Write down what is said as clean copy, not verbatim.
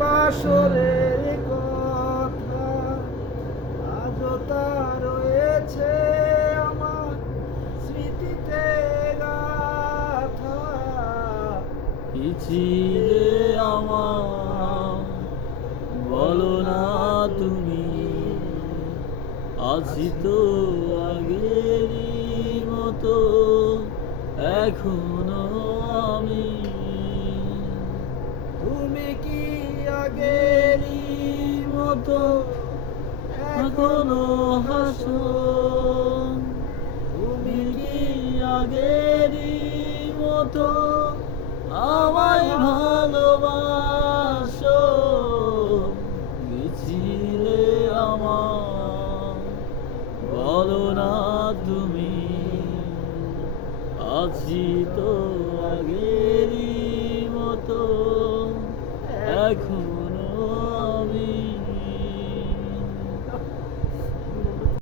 বাসরের কথা আজও তা রয়েছে আমার স্মৃতিতে গাথা। কি ছিলে আমার বলো না তুমি, আছি তো আগেরই মতো এখনো আমি। তুমি কি আগেরই মতো এখনো হাসো, তুমি কি আগেরই মতো আমায় ভালোবাসো। গেছিলে আমার বলো না তুমি, আছি তো আগেরই মতো এখন